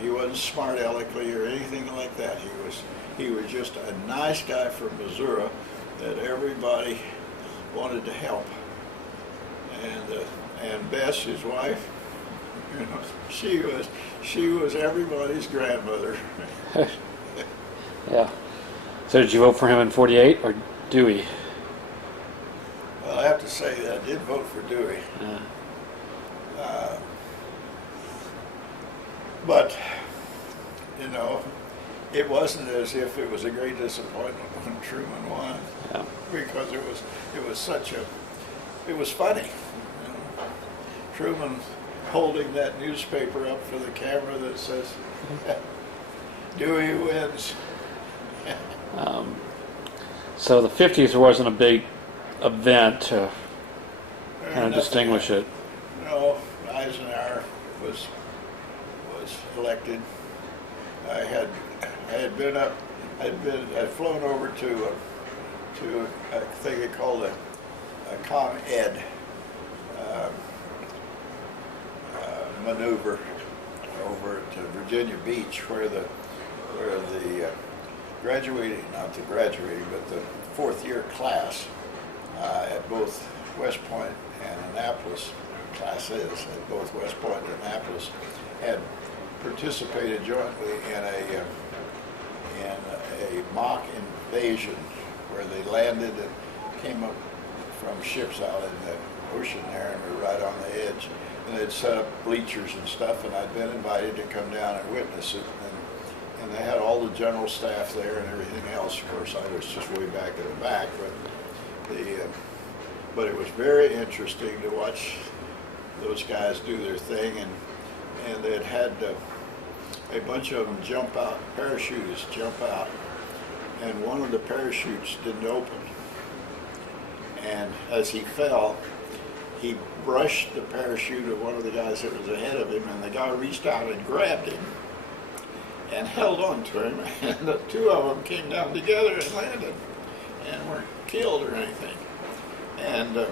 he wasn't smart aleckly or anything like that. He was just a nice guy from Missouri that everybody wanted to help. And Bess, his wife, you know, she was everybody's grandmother. Yeah. So did you vote for him in '48 or Dewey? Well, I have to say that I did vote for Dewey. Yeah. But, you know, it wasn't as if it was a great disappointment when Truman won, Yeah. because it was such a, it was funny. You know? Truman holding that newspaper up for the camera that says, Dewey wins. So the '50s wasn't a big event to kind of Nothing. distinguish it. No, Eisenhower was elected. I'd flown over to a thing they called a ComEd maneuver over at Virginia Beach, where the graduating, not the graduating, but the fourth year class at both West Point and Annapolis, classes at both West Point and Annapolis, had participated jointly in a mock invasion where they landed and came up from ships out in the ocean there and were right on the edge. And they'd set up bleachers and stuff, and I'd been invited to come down and witness it. And they had all the general staff there and everything else. Of course, I was just way back in the back, but it was very interesting to watch those guys do their thing, and they'd had a bunch of them jump out, parachutists jump out, and one of the parachutes didn't open. And as he fell, he brushed the parachute of one of the guys that was ahead of him, and the guy reached out and grabbed him and held on to him, and the two of them came down together and landed and weren't killed or anything. And the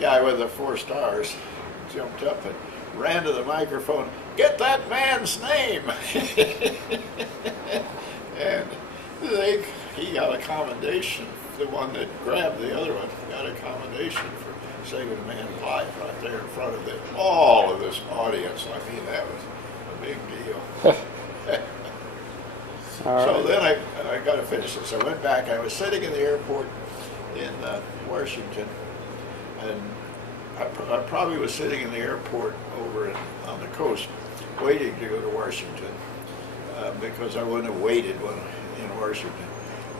guy with the 4 stars jumped up and ran to the microphone, "Get that man's name!" And he got a commendation. The one that grabbed the other one got a commendation for saving a man's life right there in front of all of this audience. I mean, that was a big deal. So then I got to finish this. I went back. I was sitting in the airport in Washington, and I probably was sitting in the airport over on the coast waiting to go to Washington because I wouldn't have waited in Washington.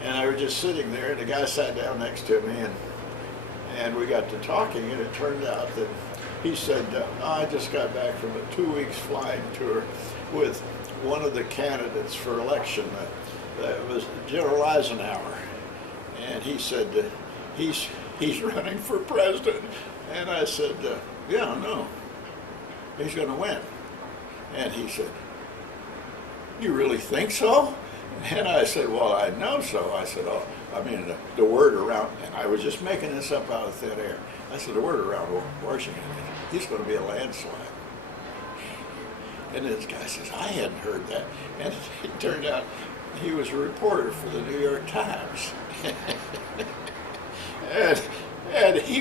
And I was just sitting there, and the guy sat down next to me, and we got to talking, and it turned out that he said, I just got back from a 2 weeks flying tour with one of the candidates for election. That was General Eisenhower. And he said, he's running for president. And I said, yeah, no, he's going to win. And he said, you really think so? And I said, well, I know so. I said, oh, I mean, the word around, and I was just making this up out of thin air. I said, the word around Washington, he's going to be a landslide. And this guy says, I hadn't heard that. And it turned out he was a reporter for the New York Times. and he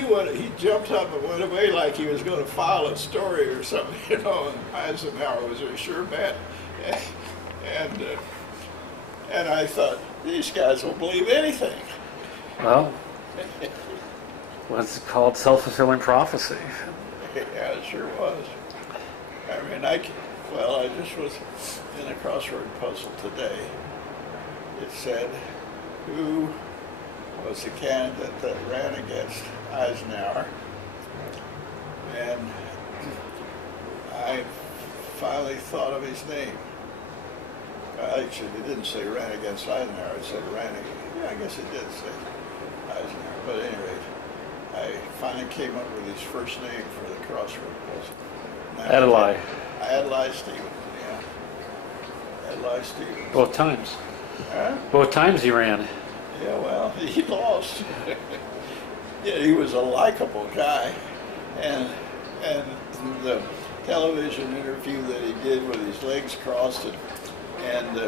jumped up and went away like he was going to file a story or something, you know, and Eisenhower was a sure bet. And I thought, these guys will believe anything. Well, what's it called? Self-fulfilling prophecy. Yeah, it sure was. I mean, I just was in a crossword puzzle today. It said, who was the candidate that ran against Eisenhower? And I finally thought of his name. Actually, it didn't say ran against Eisenhower. It said ran against, yeah, I guess it did say Eisenhower. But at any rate, I finally came up with his first name for the crossword puzzle. Adlai. Adlai Stevens, yeah. Adlai Stevens. Both times. Huh? Both times he ran. Yeah, well, he lost. Yeah, he was a likable guy. And the television interview that he did with his legs crossed, and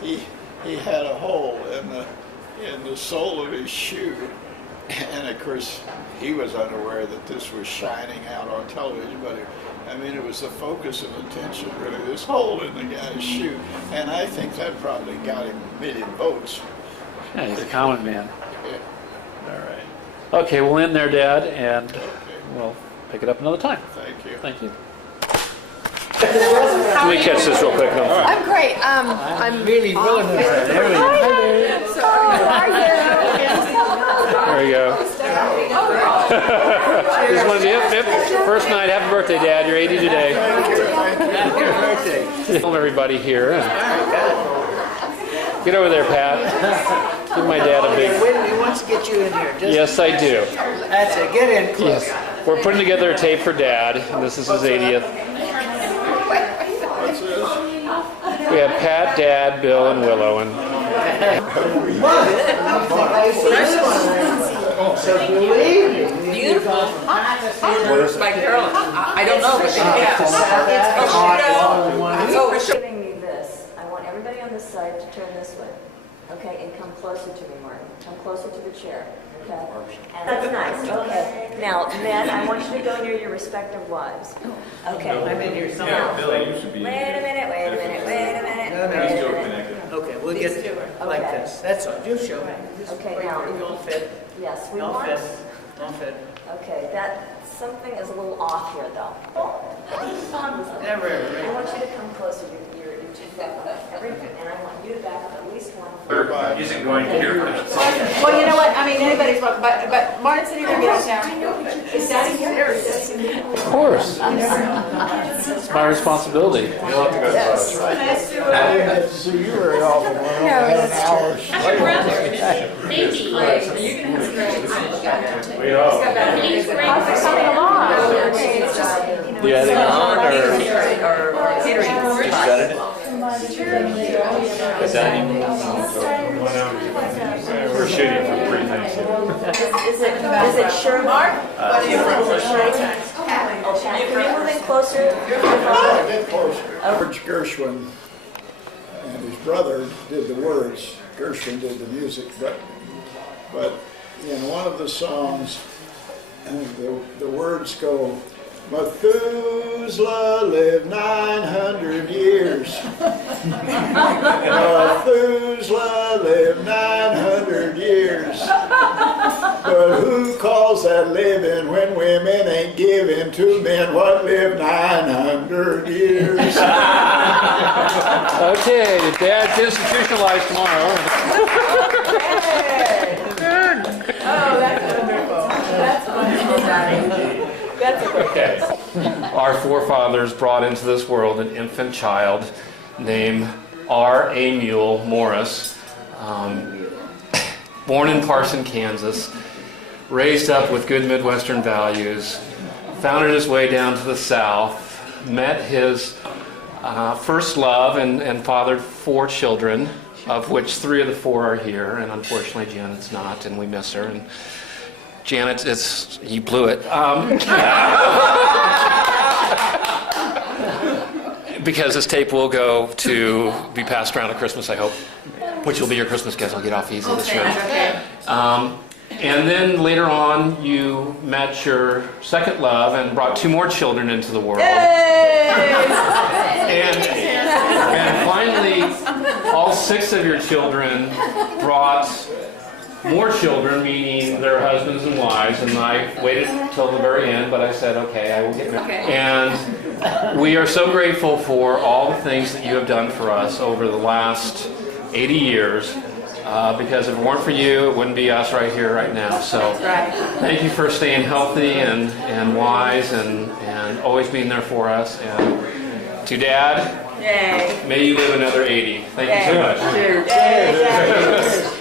he had a hole in the sole of his shoe, and of course he was unaware that this was shining out on television, but it was the focus of attention, really, this hole in the guy's shoe, and I think that probably got him 1 million votes. Yeah, he's a common man. Yeah. All right. Okay, we'll end there, Dad, and Okay. we'll pick it up another time. Thank you. Thank you. Let me catch this real quick. No. I'm great. I'm Really willing to say. There we go. There we go. This one's yep. First night. Happy birthday, Dad. You're 80 today. Happy birthday. Tell everybody here. Get over there, Pat. Give my dad a big. He wants to get you in here. Just, Yes, I do. That's it. Get in close. Yes. We're putting together a tape for Dad, and this is his 80th. What's this? We have Pat, Dad, Bill, and Willow, and So believe me. beautiful. My girl. I don't know, but So giving me this, I want everybody on this side to turn this way, okay, and come closer to me, Martin. Come closer to the chair, okay? And that's nice, okay. Now, men, I want you to go near your respective wives. Okay. I'm in here somewhere. Now, wait a minute. Okay, we'll get like Okay. this. That's all. You show me. Okay, now, Don't fit. yes, we Don't want, fit. Don't fit. okay, something is a little off here, though. Never. I want you to come closer, your two back up, everything, and I want you to back up at least one. Isn't going here. Well, you know what? I mean, anybody's welcome, but Martin's sitting there getting down. Is that here? of course, it's my responsibility. I didn't get to see you very often. I had an hour. I'm a brother. Baby. We all. He's great. How's it coming along? It's just, you know, You adding on, or catering. We're shooting for pre-Thanksgiving. Is it sure, Mark? Can you move in closer? A bit closer. George Gershwin and his brother did the words. Gershwin did the music, but in one of the songs, the words go, Methuselah lived 900 years. Methuselah lived 900 years. But who calls that living when women ain't giving to men what lived 900 years? Okay, Dad's institutionalized tomorrow. Oh, that's wonderful. That's wonderful, Daddy. That's okay. Our forefathers brought into this world an infant child named R.A. Mule Morris, born in Parson, Kansas, raised up with good Midwestern values, founded his way down to the South, met his first love and fathered 4 children, of which 3 of the 4 are here, and unfortunately Janet's not, and we miss her. And Janet, you blew it. Because this tape will go to be passed around at Christmas, I hope, which will be your Christmas gift. I'll get off easy this year. And then later on, you met your second love and brought 2 more children into the world. And finally, all 6 of your children brought more children, meaning their husbands and wives, and I waited till the very end, but I said, okay, I will get married. And we are so grateful for all the things that you have done for us over the last 80 years, because if it weren't for you, it wouldn't be us right here, right now. So thank you for staying healthy and wise and always being there for us. And to Dad, Yay. may you live another 80. Thank you so much. Cheers.